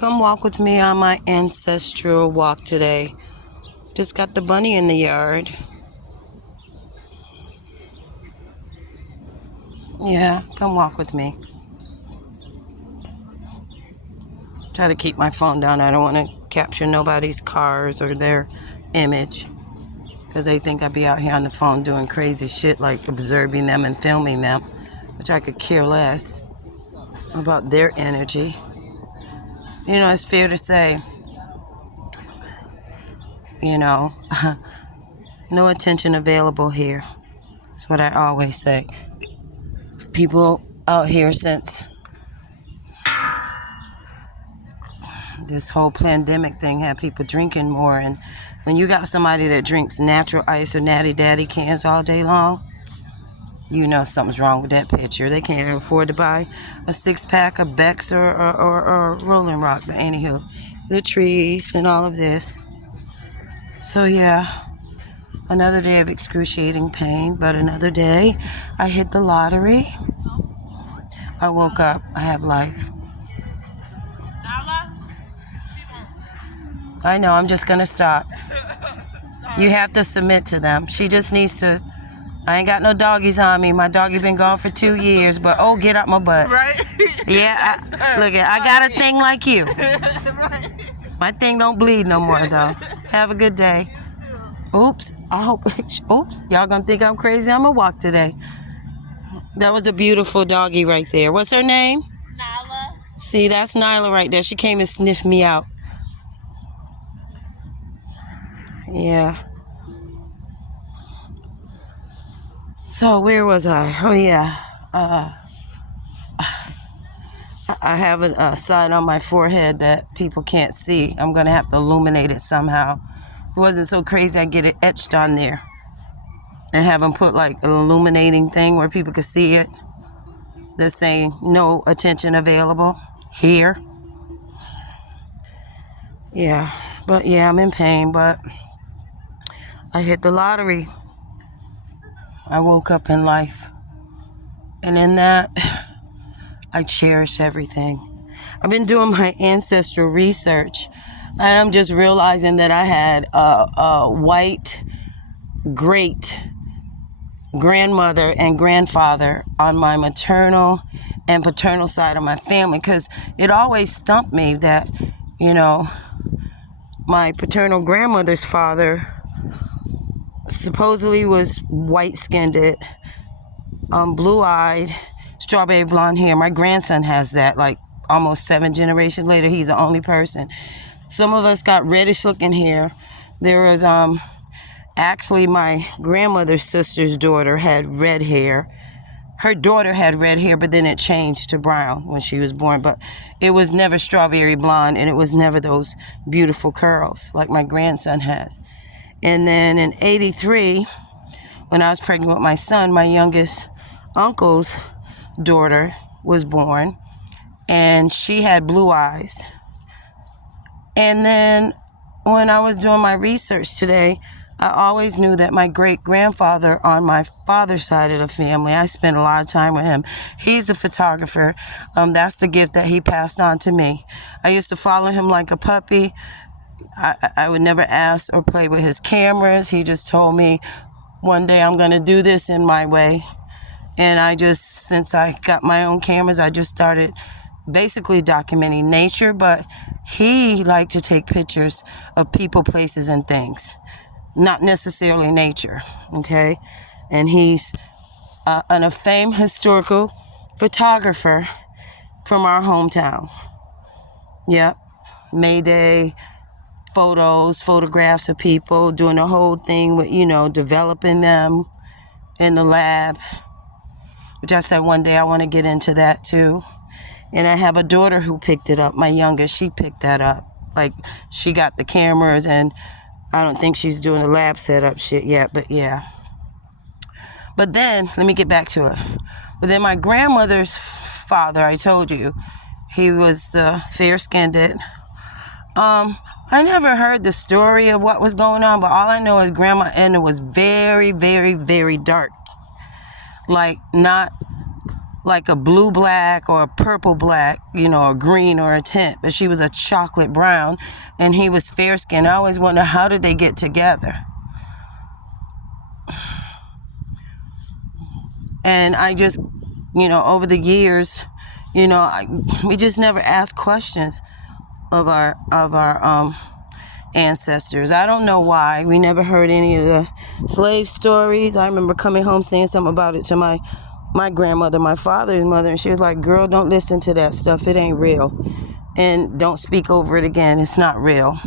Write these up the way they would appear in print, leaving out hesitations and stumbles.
Come walk with me on my ancestral walk today. Just got the bunny in the yard. Yeah, come walk with me. Try to keep my phone down. I don't want to capture nobody's cars or their image, because they think I'd be out here on the phone doing crazy shit like observing them and filming them, which I could care less about their energy. You know, it's fair to say, no attention available here. That's what I always say. People out here, since this whole pandemic thing had people drinking more, and when you got somebody that drinks natural ice or natty daddy cans all day long, you know something's wrong with that picture. They can't afford to buy a six-pack of Bex or Rolling Rock. But anywho, the trees and all of this. So yeah, another day of excruciating pain, but another day I hit the lottery. I woke up. I have life. I know, I'm just gonna stop. You have to submit to them. She just needs to. I ain't got no doggies on me. My doggy been gone for 2 years, but get up my butt. Right? Yeah, look I got a thing like you. Right. My thing don't bleed no more though. Have a good day. Oops. Oops. Y'all gonna think I'm crazy. I'm gonna walk today. That was a beautiful doggy right there. What's her name? Nyla. See, that's Nyla right there. She came and sniffed me out. Yeah. So where was I? Oh yeah. I have a sign on my forehead that people can't see. I'm gonna have to illuminate it somehow. If it wasn't so crazy, I'd get it etched on there and have them put like an illuminating thing where people could see it. That's saying no attention available here. Yeah, but yeah, I'm in pain, but I hit the lottery. I woke up in life, and in that, I cherish everything. I've been doing my ancestral research, and I'm just realizing that I had a white great grandmother and grandfather on my maternal and paternal side of my family, because it always stumped me that, my paternal grandmother's father supposedly was white-skinned, blue-eyed, strawberry blonde hair. My grandson has that, like almost 7 generations later. He's the only person. Some of us got reddish-looking hair. There was actually my grandmother's sister's daughter had red hair. Her daughter had red hair, but then it changed to brown when she was born. But it was never strawberry blonde, and it was never those beautiful curls like my grandson has. And then in '83, when I was pregnant with my son, my youngest uncle's daughter was born, and she had blue eyes. And then when I was doing my research today, I always knew that my great-grandfather on my father's side of the family, I spent a lot of time with him. He's the photographer. That's the gift that he passed on to me. I used to follow him like a puppy. I would never ask or play with his cameras. He just told me, one day I'm going to do this in my way. And since I got my own cameras, I just started basically documenting nature, but he liked to take pictures of people, places, and things. Not necessarily nature, okay? And he's a famed historical photographer from our hometown. Yep. Mayday photographs of people, doing the whole thing with, developing them in the lab, which I said one day I want to get into that too. And I have a daughter who picked it up, my youngest. She picked that up. Like, she got the cameras, and I don't think she's doing the lab setup shit yet, but yeah. But then, let me get back to it. But then my grandmother's father, I told you, he was the fair-skinned. I never heard the story of what was going on, but all I know is Grandma Edna was very, very, very dark. Like, not like a blue black or a purple black, you know, a green or a tint, but she was a chocolate brown and he was fair skinned. I always wonder, how did they get together? And I just, you know, over the years, you know, we just never asked questions of our ancestors. I don't know why. We never heard any of the slave stories. I remember coming home saying something about it to my grandmother, my father's mother, and she was like, girl, don't listen to that stuff. It ain't real. And don't speak over it again. It's not real.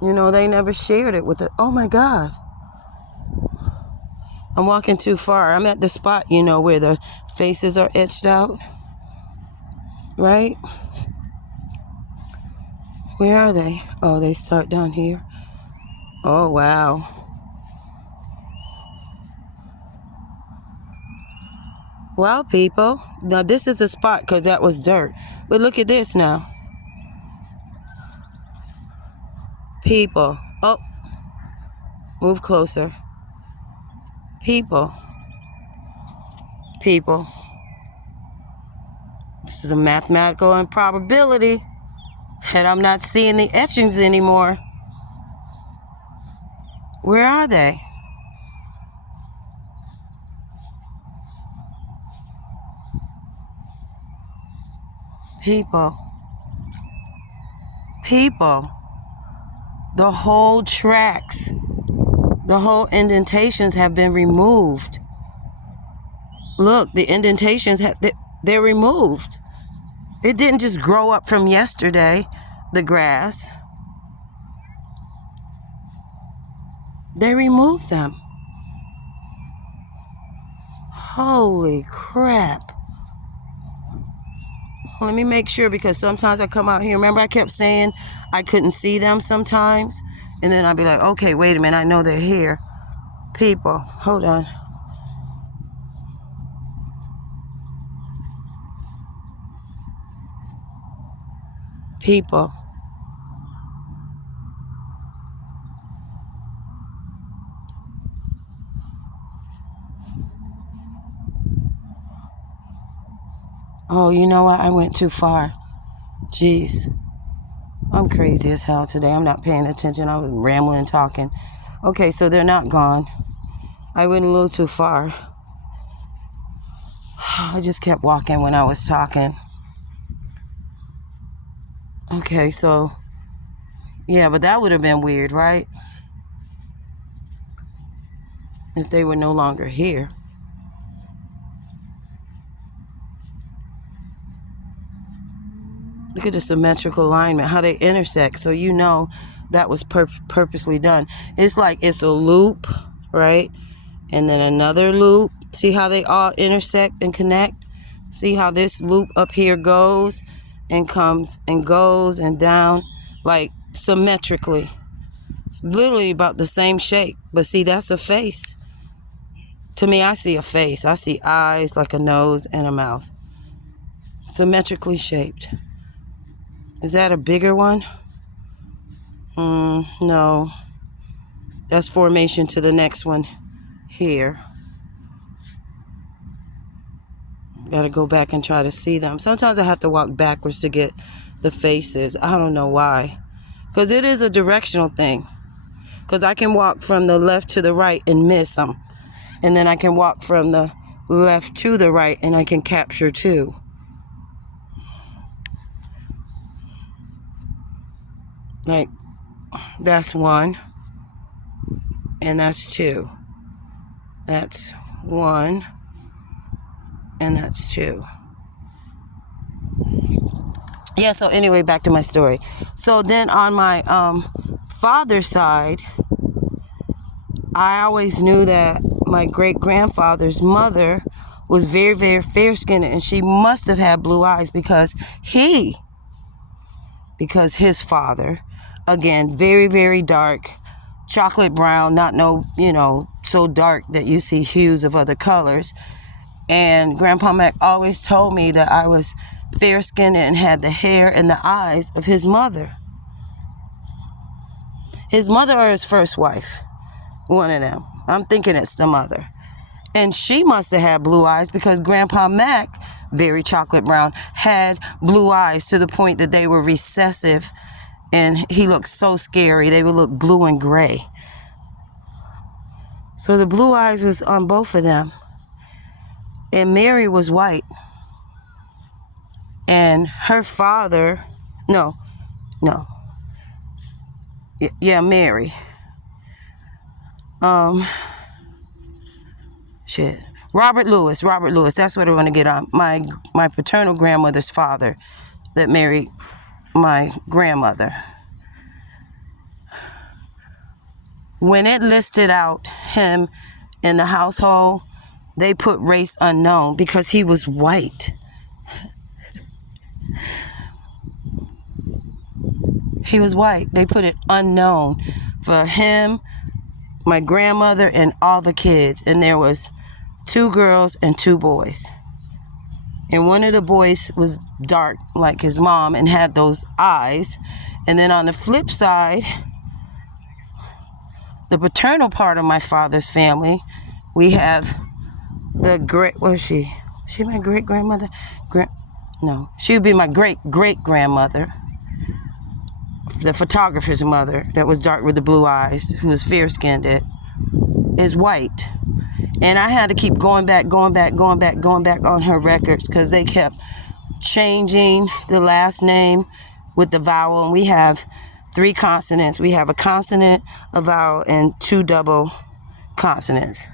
You know, they never shared it with it. Oh my God. I'm walking too far. I'm at the spot, you know, where the faces are etched out. Right? Where are they? Oh, they start down here. Oh, wow. Well, people, now this is the spot because that was dirt. But look at this now. People. Oh, move closer. People. This is a mathematical improbability that I'm not seeing the etchings anymore. Where are they? People. The whole tracks, the whole indentations have been removed. Look, the indentations, they're removed. It didn't just grow up from yesterday, the grass. They removed them. Holy crap. Let me make sure, because sometimes I come out here. Remember I kept saying I couldn't see them sometimes? And then I'd be like, okay, wait a minute. I know they're here. People, hold on. People. Oh, you know what? I went too far. Jeez. I'm crazy as hell today. I'm not paying attention. I was rambling and talking. Okay, so they're not gone. I went a little too far. I just kept walking when I was talking. Okay, so, yeah, but that would have been weird, right? If they were no longer here. Look at the symmetrical alignment, how they intersect. So you know that was purposely done. It's like it's a loop, right? And then another loop. See how they all intersect and connect? See how this loop up here goes and comes and goes and down, like symmetrically. It's literally about the same shape. But see, that's a face. To me, I see a face. I see eyes, like a nose and a mouth. Symmetrically shaped. Is that a bigger one? No. That's formation to the next one here. Got to go back and try to see them. Sometimes I have to walk backwards to get the faces. I don't know why. Because it is a directional thing. Because I can walk from the left to the right and miss them. And then I can walk from the left to the right and I can capture two. Like, that's one. And that's two. That's one. And that's two. Yeah, so anyway, back to my story. So then on my father's side, I always knew that my great-grandfather's mother was very, very fair-skinned, and she must have had blue eyes because his father, again, very, very dark, chocolate brown, not no, so dark that you see hues of other colors. And Grandpa Mac always told me that I was fair-skinned and had the hair and the eyes of his mother. His mother or his first wife, one of them. I'm thinking it's the mother. And she must have had blue eyes because Grandpa Mac, very chocolate brown, had blue eyes to the point that they were recessive and he looked so scary. They would look blue and gray. So the blue eyes was on both of them. And Mary was white. And her father, no. Yeah, Mary. Robert Lewis, that's what I want to get on. My paternal grandmother's father that married my grandmother. When it listed out him in the household, they put race unknown because he was white. He was white. They put it unknown for him, my grandmother, and all the kids. And there was 2 girls and 2 boys. And one of the boys was dark like his mom and had those eyes. And then on the flip side, the paternal part of my father's family, we have the what is she? Is she my great-grandmother? No, she would be my great-great-grandmother. The photographer's mother that was dark with the blue eyes, who was fair-skinned, is white. And I had to keep going back on her records because they kept changing the last name with the vowel. And we have 3 consonants. We have a consonant, a vowel, and 2 double consonants.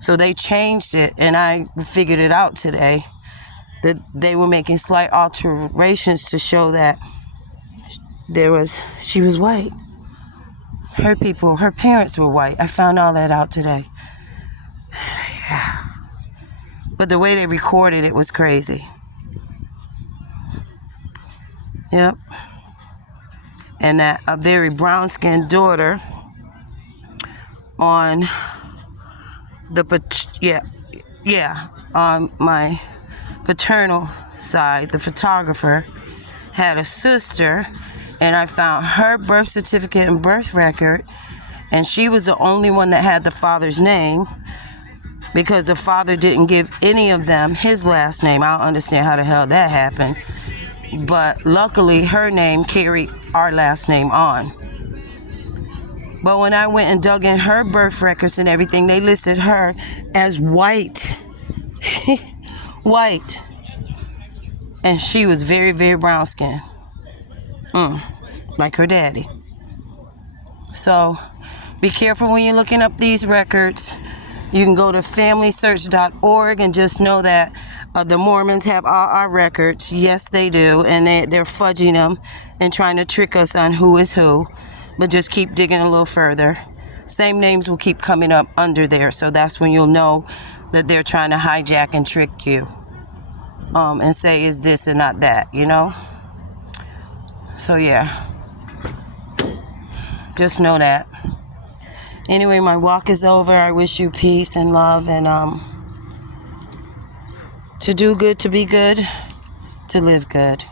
So they changed it, and I figured it out today that they were making slight alterations to show that she was white. Her parents were white. I found all that out today. Yeah. But the way they recorded it was crazy. Yep. And that a very brown-skinned daughter on on my paternal side, the photographer had a sister, and I found her birth certificate and birth record, and she was the only one that had the father's name because the father didn't give any of them his last name. I don't understand how the hell that happened. But luckily, her name carried our last name on. But when I went and dug in her birth records and everything, they listed her as white. White. And she was very, very brown skinned. Like her daddy. So be careful when you're looking up these records. You can go to FamilySearch.org and just know that the Mormons have all our records. Yes, they do. And they're fudging them and trying to trick us on who is who. But just keep digging a little further. Same names will keep coming up under there. So that's when you'll know that they're trying to hijack and trick you. And say is this and not that, you know? So yeah. Just know that. Anyway, my walk is over. I wish you peace and love and to do good, to be good, to live good.